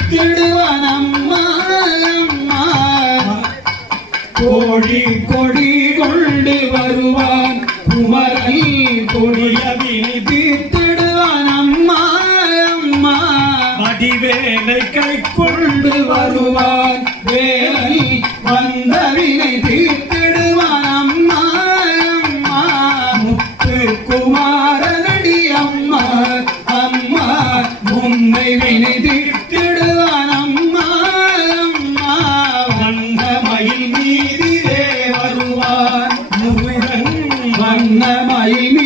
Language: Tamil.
தீர்த்திடுவான் அம்மா அம்மா கோழி கொடி கொண்டு வருவான் குமரல் கொடியவினை தீர்த்திடுவான் அம்மா அம்மா வடிவேலை கை கொண்டு வருவான் வேலை வந்தவினை தீர்த்திடுவான் அம்மா அம்மா முத்து குமாரனடி அம்மா அம்மா முன்னை வினை தீர்த்திடுவான் அம்மா அம்மா வண்ண மயில் மீதிலே வருவான் முருகன் வண்ண மயில்